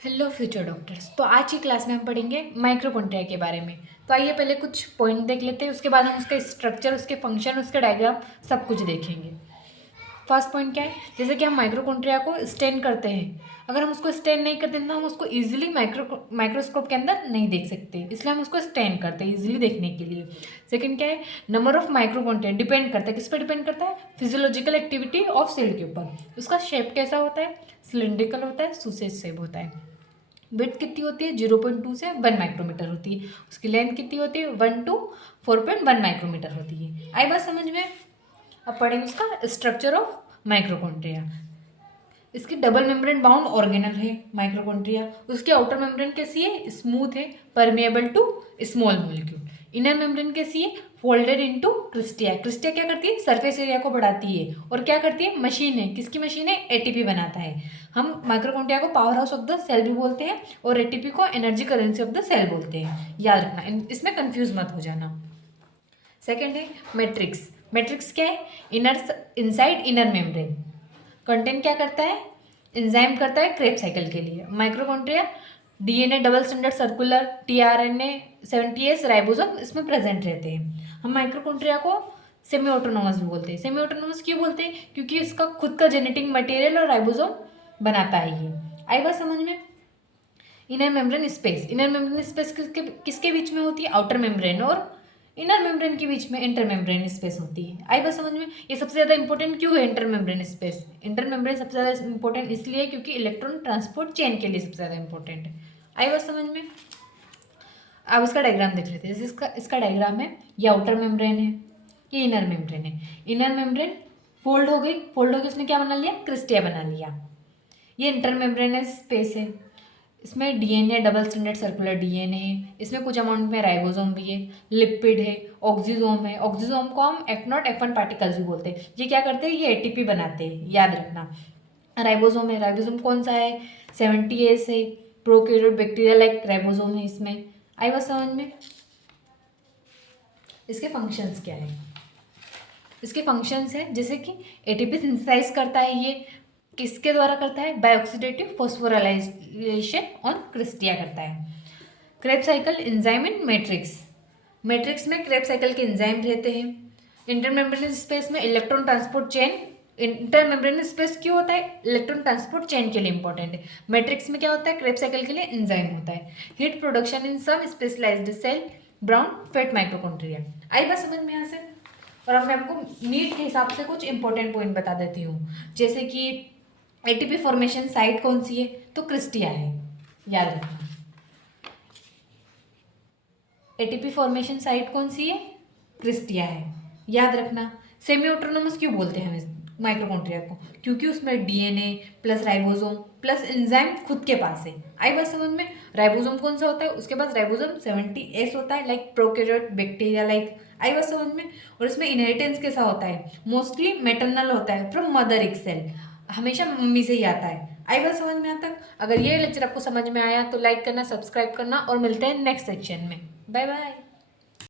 Hello future doctors. तो आज की क्लास में हम पढ़ेंगे माइक्रोकॉन्ट्रिया के बारे में। तो आइए पहले कुछ पॉइंट देख लेते हैं, उसके बाद हम उसका स्ट्रक्चर, उसके फंक्शन, उसका डायग्राम सब कुछ देखेंगे। फर्स्ट पॉइंट क्या है, जैसे कि हम माइक्रोकॉन्ट्रिया को स्टेन करते हैं। अगर हम उसको स्टेन नहीं करते तो हम उसको इजीली माइक्रोस्कोप के अंदर नहीं देख सकते, इसलिए हम उसको स्टेन करते हैं इजीली देखने के लिए। सेकंड क्या है, नंबर ऑफ माइक्रोकॉन्ट्रिया डिपेंड करता है, किस पर डिपेंड करता है, फिजियोलॉजिकल एक्टिविटी ऑफ सेल के ऊपर। उसका शेप कैसा होता है, सिलिंड्रिकल होता है, सुसेज शेप होता है। विड्थ कितनी होती है, 0.2 से 1 माइक्रोमीटर होती है। उसकी लेंथ कितनी होती है, 1 to 4.1 माइक्रोमीटर होती है। आई बात समझ में। अब पढ़ेंगे उसका स्ट्रक्चर ऑफ माइक्रोकॉन्ट्रिया। इसकी डबल मेम्ब्रेन बाउंड ऑर्गेनल है माइक्रोकॉन्ट्रिया। उसकी आउटर मेम्ब्रेन कैसी है, स्मूथ है, permeable to small molecule. Inner membrane कैसी है, फोल्डेड इनटू क्रिस्टिया। क्रिस्टिया क्या करती है, सरफेस एरिया को बढ़ाती है। और क्या करती है, मशीन है, किसकी मशीन है, एटीपी बनाता है। हम माइक्रोकॉन्ट्रिया को power house of the cell भी बोलते हैं और एटीपी को energy currency of the cell बोलते हैं। याद रखना, इसमें कंफ्यूज मत हो जाना। सेकेंड है मैट्रिक्स। मैट्रिक्स क्या है, इनसाइड इनर मेम्ब्रेन। कंटेंट क्या करता है, एंजाइम करता है क्रेब साइकिल के लिए। Mitochondria DNA double standard circular, tRNA 70S ribosome इसमें प्रेजेंट रहते हैं। हम माइक्रोकॉन्ट्रिया को सेमी ऑटोनोमस भी बोलते हैं। सेमी ऑटोनोमस क्यों बोलते हैं, क्योंकि इसका खुद का जेनेटिक मटेरियल और राइबोसोम बनाता है ये। आई बात समझ में। Inner membrane space, inner membrane space किसके किसके बीच में होती है, आउटर मेम्ब्रेन और इनर मेम्ब्रेन के बीच में इंटर मेम्ब्रेन स्पेस होती है। आई बात समझ में। ये सबसे ज़्यादा इंपॉर्टेंट क्यों है inter membrane space, inter membrane सबसे ज़्यादा इंपॉर्टेंट इसलिए क्योंकि इलेक्ट्रॉन ट्रांसपोर्ट चेन के लिए सबसे ज़्यादा इंपॉर्टेंट है। आई बात समझ में। अब इसका डायग्राम देख लेते हैं। जैसे इसका डायग्राम है, ये आउटर मेम्ब्रेन है, ये इनर मेम्ब्रेन है। इनर मेम्ब्रेन फोल्ड हो गई, फोल्ड हो गई, उसने क्या बना लिया, क्रिस्टिया बना लिया। ये इंटर मेम्ब्रेन स्पेस है, इसमें DNA double standard circular DNA है, इसमें कुछ अमाउंट में राइबोसोम भी है, लिपिड है, ऑक्सीजोम है। ऑक्सीजोम को हम F0 F1 पार्टिकल्स भी बोलते हैं। ये क्या करते हैं, ये एटीपी बनाते हैं, याद रखना। राइबोसोम है, राइबोसोम कौन सा है, 70S है, प्रोकैरियोट बैक्टीरिया लाइक राइबोसोम है इसमें। आई बात समझ में। इसके फंक्शंस क्या है, इसके फंक्शंस है जैसे कि एटीपी सिंथेसाइज करता है, ये किसके द्वारा करता है, बायोऑक्सीडेटिव फॉस्फोराइलेशन ऑन क्रिस्टिया करता है। क्रेब साइकिल एंजाइम इन मैट्रिक्स, मैट्रिक्स में क्रेब साइकिल के एंजाइम रहते हैं। इंटरमेम्ब्रेन स्पेस में electron transport chain, intermembrane space क्यों होता है, इलेक्ट्रॉन ट्रांसपोर्ट चेन के लिए इंपॉर्टेंट है। मैट्रिक्स में क्या होता है, क्रेब साइकिल के लिए एंजाइम होता है। Heat production in some specialised cell, brown fat mitochondria. आई बात समझ में यहाँ से। और अब मैं आपको नीट के हिसाब से कुछ इंपॉर्टेंट पॉइंट बता देती हूँ, जैसे कि एटीपी फॉर्मेशन साइट कौन सी है, तो क्रिस्टिया है, याद रखना। एटीपी फॉर्मेशन साइट कौन सी है, क्रिस्टिया है, याद रखना। सेमी ऑटोनोमस क्यों बोलते हैं हम माइक्रोकॉन्ट्रिया को, क्योंकि उसमें DNA plus ribosome plus enzyme खुद के पास है। आई बात समझ में। राइबोसोम कौन सा होता है, उसके पास राइबोसोम 70S होता है, लाइक प्रोकैरियोट बैक्टीरिया लाइक। आई बात समझ में। और इसमें इनहेरिटेंस कैसा होता है, मोस्टली मैटरनल होता है, फ्रॉम मदर एक सेल, हमेशा मम्मी से ही आता है। आई बात समझ में आता। अगर ये लेक्चर आपको समझ में आया तो लाइक करना, सब्सक्राइब करना, और मिलते हैं नेक्स्ट सेक्शन में। Bye bye.